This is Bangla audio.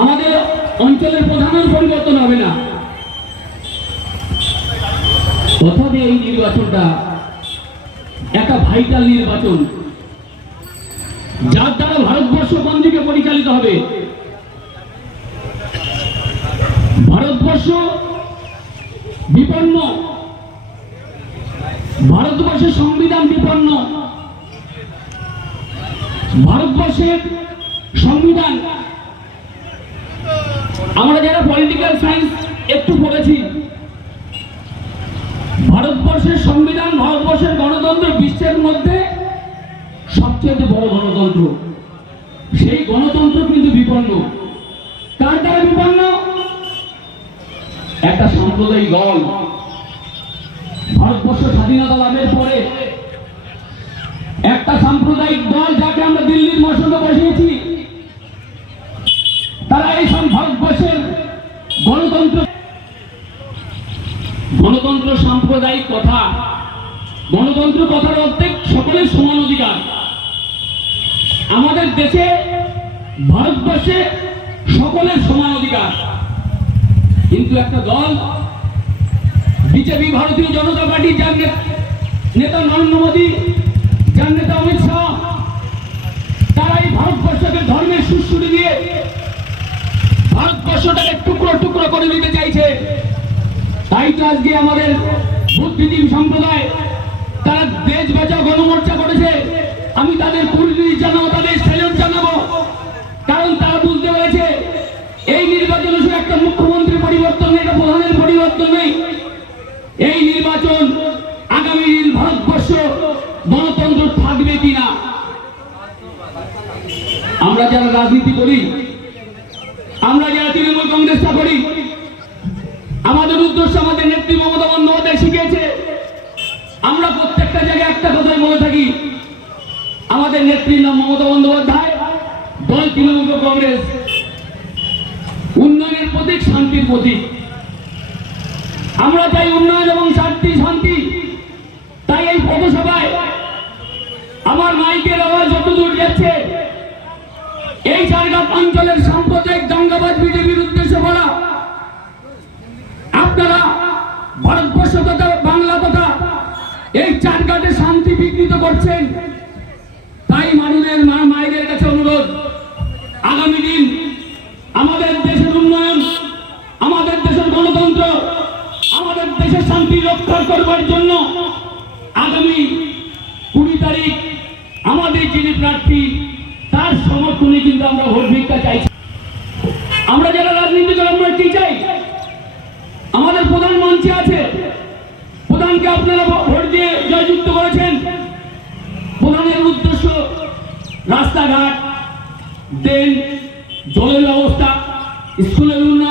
আমাদের অঞ্চলের প্রধানের পরিবর্তন হবে না, তথাপি এই নির্বাচনটা একটা ভাইটাল নির্বাচন, যার দ্বারা ভারতবর্ষ কোন দিকে পরিচালিত হবে। ভারতবর্ষ বিপন্ন, ভারতবর্ষের সংবিধান বিপন্ন, ভারতবর্ষের সংবিধান, আমরা যারা পলিটিক্যাল সায়েন্স একটু পড়েছি, ভারতবর্ষের সংবিধান, ভারতবর্ষের গণতন্ত্র বিশ্বের মধ্যে সবচেয়ে বড় গণতন্ত্র। সেই গণতন্ত্র কিন্তু বিপন্ন। কার দ্বারা বিপন্ন? একটা সাম্প্রদায়িক দল। ভারতবর্ষ স্বাধীনতা লাভের পরে একটা সাম্প্রদায়িক দল, যাকে আমরা দিল্লির মসনদে বসিয়েছি, তারা এই ভারতবর্ষের গণতন্ত্র সাম্প্রদায়িক কথা। গণতন্ত্র কথার অর্থে সকলের সমান অধিকার। আমাদের দেশে, ভারতবর্ষে সকলের সমান অধিকার, কিন্তু একটা দল বিজেপি, ভারতীয় জনতা পার্টি, যার নেতা নরেন্দ্র মোদী, যার নেতা অমিত শাহ, তারা এই ভারতবর্ষকে ধর্মের সুশ্রুতি দিয়ে ভারতবর্ষটাকে টুকরো টুকরো করে দিতে চাইছে। তাই তো আজকে আমাদের বুদ্ধিজীবী সম্প্রদায় তারা দেশ বাঁচাও গণমোর্চা করেছে। আমি তাদের কুর্নিশ জানাবো, তাদের স্যালুট জানাবো, কারণ তারা বুঝতে পেরেছে এই নির্বাচন শুধু একটা মুখ্যমন্ত্রী পরিবর্তন নেই, একটা প্রধানের পরিবর্তন নেই। এই নির্বাচন আগামী দিন ভারতবর্ষ গণতন্ত্র থাকবে কিনা। আমরা যারা রাজনীতি করি, আমরা যারা তৃণমূল কংগ্রেসটা করি, আমাদের উদ্দেশ্য আমাদের নেত্রী মমতা বন্দ্যোপাধ্যায় শিখিয়েছে। আমরা প্রত্যেকটা জায়গায় একটা কথাই বলে থাকি, আমাদের নেত্রীর নাম মমতা বন্দ্যোপাধ্যায়, দল তৃণমূল কংগ্রেস। উন্নয়নের প্রতীক, শান্তির প্রতীক। আমরা চাই উন্নয়ন এবং শান্তি। তাই এই পথসভায় আমার মাইকের আওয়াজ যতদূর যাচ্ছে, এই ঝাড়গ্রাম অঞ্চলের সাম্প্রদায়িক দাঙ্গাবাজ বিজেপির উদ্দেশ্যে বলা, আপনারা ভারতবর্ষ তথা বাংলা তথা এই চারঘাটে শান্তি বিঘ্নিত করছেন। তাই মাননীয় মায়েদের কাছে অনুরোধ, আগামী দিন আমাদের দেশের উন্নয়ন, আমাদের দেশের গণতন্ত্র, আমাদের দেশের শান্তি রক্ষা করবার জন্য আগামী 20 তারিখ আমাদের যিনি প্রার্থী, তার সমর্থনে কিন্তু আমরা ভোট ভিক্ষা চাইছি। আমরা যারা রাজনীতি করে আমরা কি চাই? আমাদের প্রধান মঞ্চে আছে, প্রধানকে আপনারা ভোট দিয়ে জয়যুক্ত করেছেন। প্রধানের উদ্দেশ্য রাস্তাঘাট, ড্রেন, জলের ব্যবস্থা, স্কুলের উন্নয়ন,